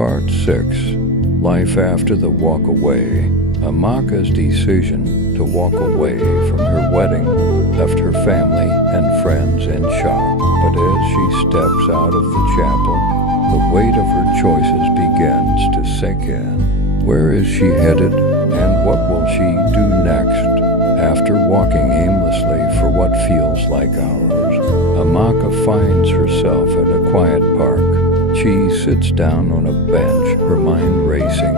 Part 6. Life After the Walk Away. Amaka's decision to walk away from her wedding left her family and friends in shock. But as she steps out of the chapel, the weight of her choices begins to sink in. Where is she headed, and what will she do next? After walking aimlessly for what feels like hours, Amaka finds herself at a quiet park. She sits down on a bench, her mind racing.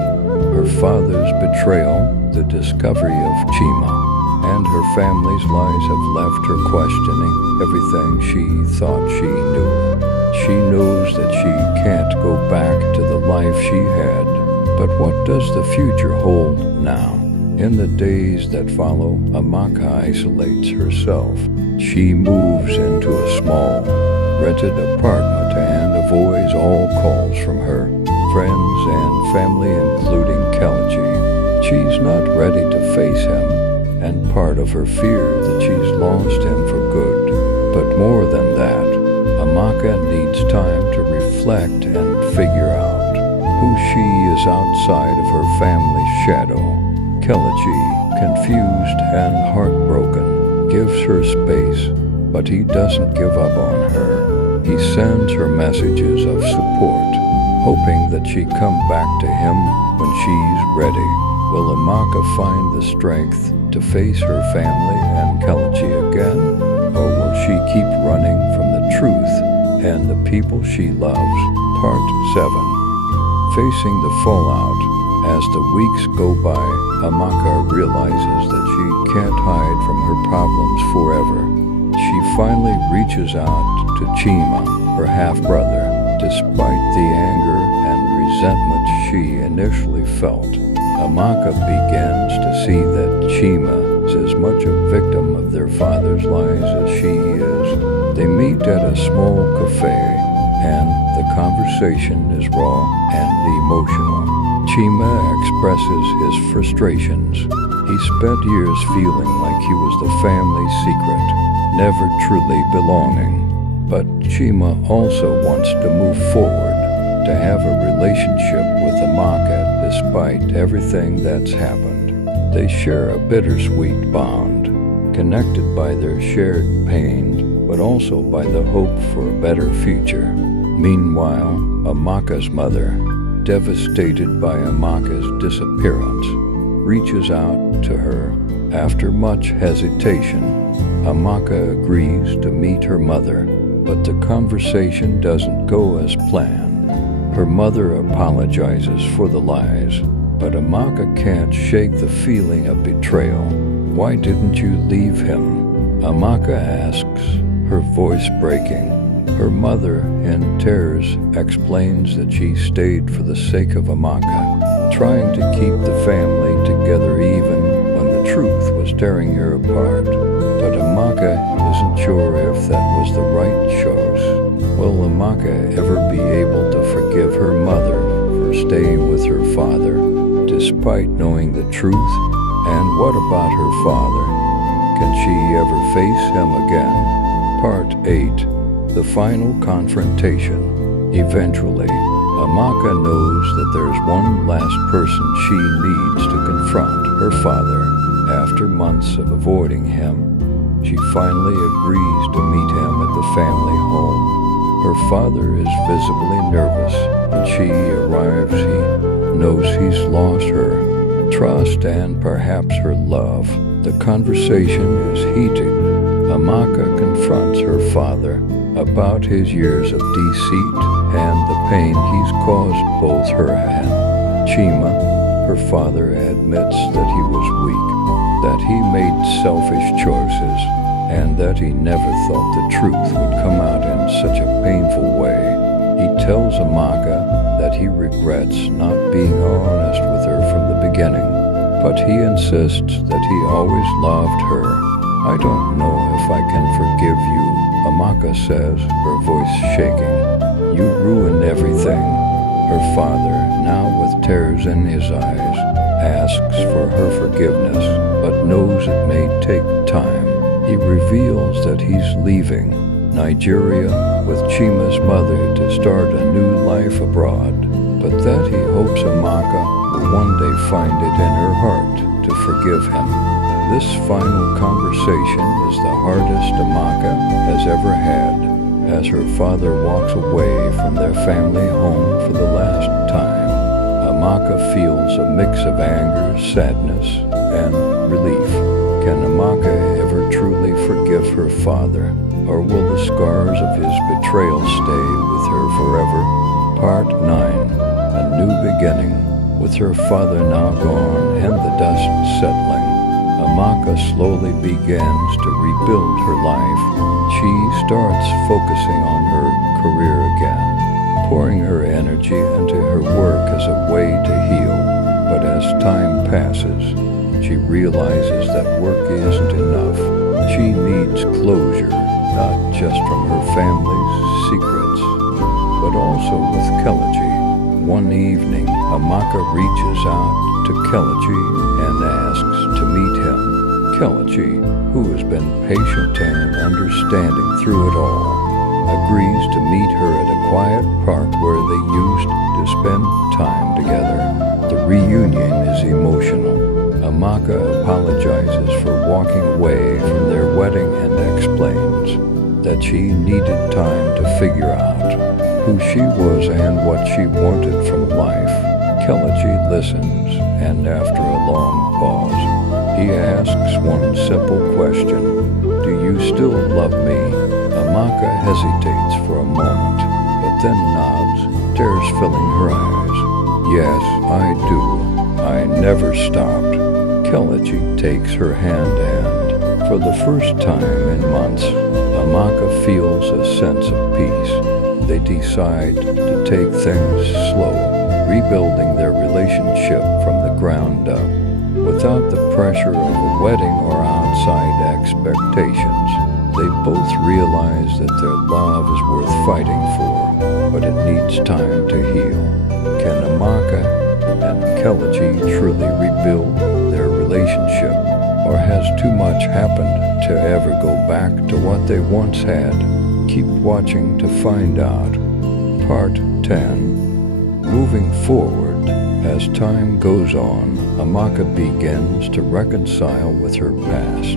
Her father's betrayal, the discovery of Chima, and her family's lies have left her questioning everything she thought she knew. She knows that she can't go back to the life she had, but what does the future hold now? In the days that follow, Amaka isolates herself. She moves into a small, rented apartment and avoids all calls from her friends and family, including Kelechi. She's not ready to face him, and part of her fear that she's lost him for good. But more than that, Amaka needs time to reflect and figure out who she is outside of her family's shadow. Kelechi, confused and heartbroken, gives her space, but he doesn't give up on her. He sends her messages of support, hoping that she come back to him when she's ready. Will Amaka find the strength to face her family and Kelechi again? Or will she keep running from the truth and the people she loves? Part 7. Facing the fallout. As the weeks go by, Amaka realizes that she can't hide from her problems forever. She finally reaches out to Chima, her half-brother. Despite the anger and resentment she initially felt, Amaka begins to see that Chima is as much a victim of their father's lies as she is. They meet at a small cafe, and the conversation is raw and emotional. Chima expresses his frustrations. He spent years feeling like he was the family's secret, never truly belonging. But Chima also wants to move forward, to have a relationship with Amaka despite everything that's happened. They share a bittersweet bond, connected by their shared pain, but also by the hope for a better future. Meanwhile, Amaka's mother, devastated by Amaka's disappearance, reaches out to her. After much hesitation, Amaka agrees to meet her mother, but the conversation doesn't go as planned. Her mother apologizes for the lies, but Amaka can't shake the feeling of betrayal. "Why didn't you leave him?" Amaka asks, her voice breaking. Her mother, in tears, explains that she stayed for the sake of Amaka, trying to keep the family together even when the truth was tearing her apart. But Amaka isn't sure if that was the right choice. Will Amaka ever be able to forgive her mother for staying with her father, despite knowing the truth? And what about her father? Can she ever face him again? Part 8. The Final Confrontation. Eventually, Amaka knows that there's one last person she needs to confront, her father. After months of avoiding him, she finally agrees to meet him at the family home. Her father is visibly nervous. When she arrives, he knows he's lost her trust and perhaps her love. The conversation is heated. Amaka confronts her father about his years of deceit and the pain he's caused both her and Chima. Her father admits that he was weak, that he made selfish choices, and that he never thought the truth would come out in such a painful way. He tells Amaka that he regrets not being honest with her from the beginning, but he insists that he always loved her. "I don't know if I can forgive you," Amaka says, her voice shaking. "You ruined everything." Her father, now with tears in his eyes, asks for her forgiveness, but knows it may take time. He reveals that he's leaving Nigeria with Chima's mother to start a new life abroad. But that Amaka will one day find it in her heart to forgive him. This final conversation is the hardest Amaka has ever had, as her father walks away from their family home for the last time. Amaka feels a mix of anger, sadness, and relief. Can Amaka ever truly forgive her father, or will the scars of his betrayal stay with her forever? Part 9. A New Beginning. With her father now gone and the dust settling, Amaka slowly begins to rebuild her life. She starts focusing on her career again, pouring her energy into her work as a way to heal. But as time passes, she realizes that work isn't enough. She needs closure, not just from her family's secrets, but also with Kelechi. One evening, Amaka reaches out to Kelechi and asks to meet him. Kelechi, who has been patient and understanding through it all, agrees to meet her at a quiet park where they used to spend time together. The reunion is emotional. Amaka apologizes for walking away from their wedding and explains that she needed time to figure out who she was and what she wanted from life. Kelechi listens, and after a long pause, he asks one simple question: "Do you still love me?" Amaka hesitates for a moment, but then nods, tears filling her eyes. "Yes, I do. I never stopped." Kelechi takes her hand and, for the first time in months, Amaka feels a sense of peace. They decide to take things slow, rebuilding their relationship from the ground up, without the pressure of a wedding or outside expectations. They both realize that their love is worth fighting for, but it needs time to heal. Can Amaka and Kelechi truly rebuild their relationship, or has too much happened to ever go back to what they once had? Keep watching to find out. Part 10. Moving forward, as time goes on, Amaka begins to reconcile with her past.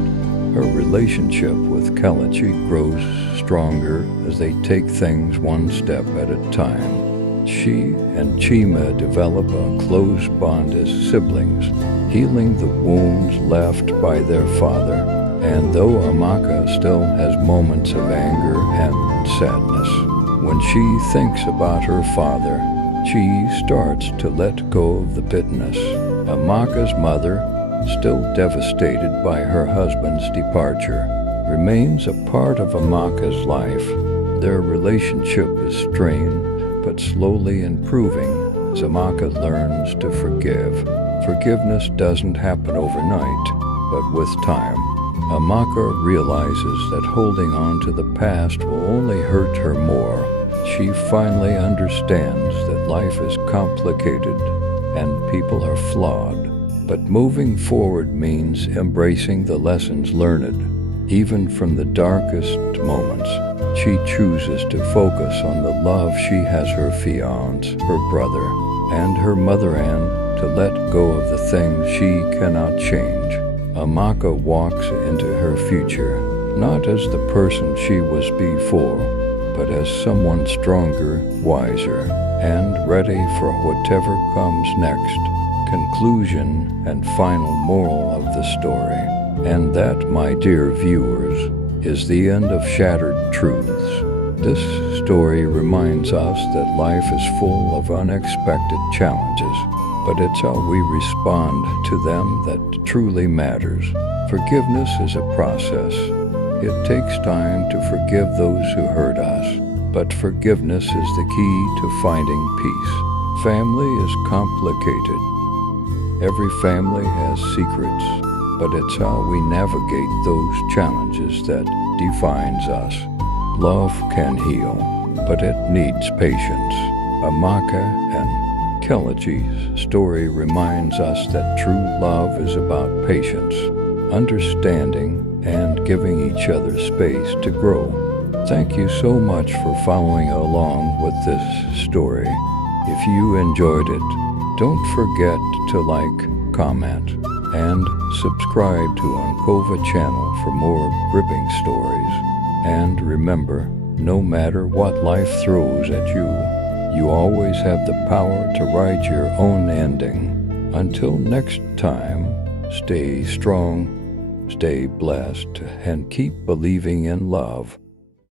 Her relationship with Kelechi grows stronger as they take things one step at a time. She and Chima develop a close bond as siblings, healing the wounds left by their father. And though Amaka still has moments of anger and sadness, when she thinks about her father, she starts to let go of the bitterness. Amaka's mother, still devastated by her husband's departure, remains a part of Amaka's life. Their relationship is strained, but slowly improving as Amaka learns to forgive. Forgiveness doesn't happen overnight, but with time, Amaka realizes that holding on to the past will only hurt her more. She finally understands that life is complicated and people are flawed, but moving forward means embracing the lessons learned. Even from the darkest moments, she chooses to focus on the love she has her fiancé, her brother, and her mother, and to let go of the things she cannot change. Amaka walks into her future, not as the person she was before, but as someone stronger, wiser, and ready for whatever comes next. Conclusion and final moral of the story. And that, my dear viewers, is the end of Shattered Truths. This story reminds us that life is full of unexpected challenges, but it's how we respond to them that truly matters. Forgiveness is a process. It takes time to forgive those who hurt us, but forgiveness is the key to finding peace. Family is complicated. Every family has secrets, but it's how we navigate those challenges that defines us. Love can heal, but it needs patience. Amaka and Kelechi's story reminds us that true love is about patience, understanding, and giving each other space to grow. Thank you so much for following along with this story. If you enjoyed it, Don't forget to like, comment, and subscribe to Ankova channel for more gripping stories. And remember, no matter what life throws at you, you always have the power to write your own ending. Until next time, stay strong, stay blessed, and keep believing in love.